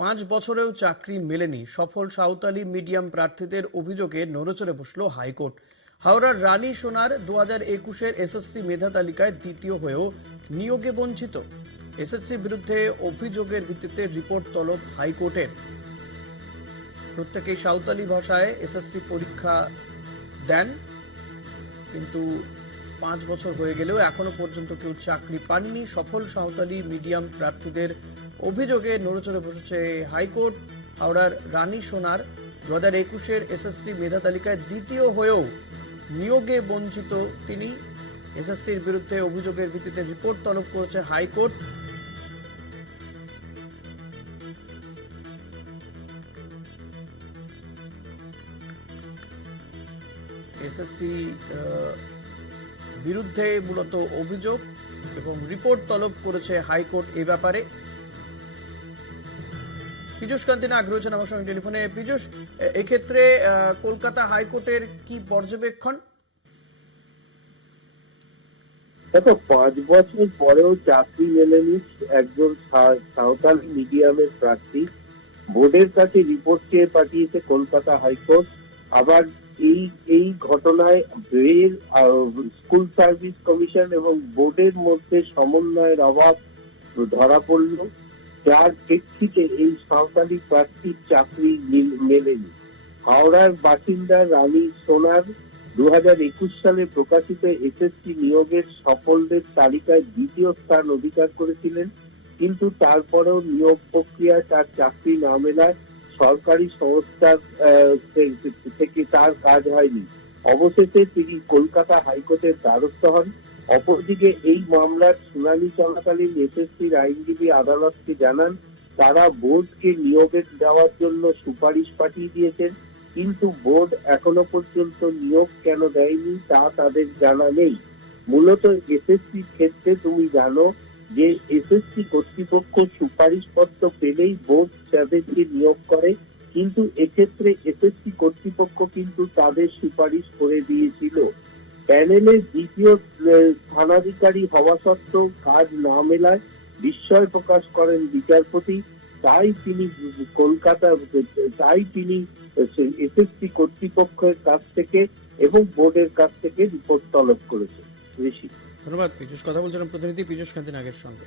5 বছরেও চাকরি মেলেনি সফল সাঁওতালি মিডিয়াম প্রার্থীদের অভিযোগে নড়েচড়ে বসল হাইকোর্ট। হাওড়ার রানী সোনার 2021-এর এসএসসি মেধা তালিকায় দ্বিতীয় হয়েও নিয়োগে বঞ্চিত। এসএসসির বিরুদ্ধে অভিযোগের ভিত্তিতে রিপোর্ট তলব হাইকোর্টের। প্রত্যেকেই সাঁওতালি ভাষায় এসএসসি পরীক্ষা দেন, কিন্তু 5 বছর হয়ে গেলেও এখনো পর্যন্ত কেউ চাকরি পাননি। সফল সাঁওতালি মিডিয়াম প্রার্থীদের অভিযোগে নড়েচড়ে বসেছে হাইকোর্ট। হাওড়ার রানী সোনার 2021-এর এসএসসি মেধা তালিকায় দ্বিতীয় হয়েও নিয়োগে বঞ্চিত তিনি। এসএসসির বিরুদ্ধে অভিযোগের ভিত্তিতে রিপোর্ট তলব করেছে হাইকোর্ট। এসএসসি বিরুদ্ধে মূলত অভিযোগ এবং রিপোর্ট তলব করেছে হাইকোর্ট এ ব্যাপারে। পীযূষ কান্তি নাগ রয়েছেন আমার সঙ্গে টেলিফোনে। পীযূষ, এক্ষেত্রে কলকাতা হাইকোর্টের কি পর্যবেক্ষণ? দেখো, 5 বছর পরেও চাকরি মেলেনি একজন সাঁওতালি মিডিয়ামের প্রার্থী। বোর্ডের কাছে রিপোর্ট চেয়ে পাঠিয়েছে কলকাতা হাইকোর্ট। আবার এই ঘটনায় স্কুল সার্ভিস কমিশন এবং বোর্ডের মধ্যে সমন্বয়ের অভাব ধরা পড়ল, যার প্রেক্ষিতে এই সাঁওতালি প্রার্থীর চাকরি মেলেনি। হাওড়ার বাসিন্দা রানী সোনার 2021 সালে প্রকাশিত এসএসসি নিয়োগের সফলদের তালিকায় দ্বিতীয় স্থান অধিকার করেছিলেন, কিন্তু তারপরেও নিয়োগ প্রক্রিয়ায় তার চাকরি না মেলায় সরকারি সংস্থার থেকে তার কাজ হয়নি। অবশেষে তিনি কলকাতা হাইকোর্টের দ্বারস্থ হন। অপরদিকে এই মামলার শুনানি চলাকালীন এসএসসির আইনজীবী আদালতকে জানান, তারা বোর্ডকে নিয়োগে দেওয়ার জন্য সুপারিশ পাঠিয়ে দিয়েছেন, কিন্তু বোর্ড এখনো পর্যন্ত নিয়োগ কেন দেয়নি তা তাদের জানা নেই। মূলত এসএসসির ক্ষেত্রে তুমি জানো যে এসএসসি কর্তৃপক্ষ সুপারিশপত্র পেলেই বোর্ড তাদেরকে নিয়োগ করে, কিন্তু এক্ষেত্রে এসএসসি কর্তৃপক্ষ কিন্তু তাদের সুপারিশ করে দিয়েছিল। প্যানেলের দ্বিতীয় স্থানাধিকারী হওয়া সত্ত্বেও কাজ না মেলায় বিস্ময় প্রকাশ করেন বিচারপতি। তাই তিনি এসএসসি কর্তৃপক্ষের কাছ থেকে এবং বোর্ডের কাছ থেকে রিপোর্ট তলব করেছেন। ধন্যবাদ পীযূষ। কথা বলছিলাম প্রতিনিধি পীযূষ কান্তি নাগের সঙ্গে।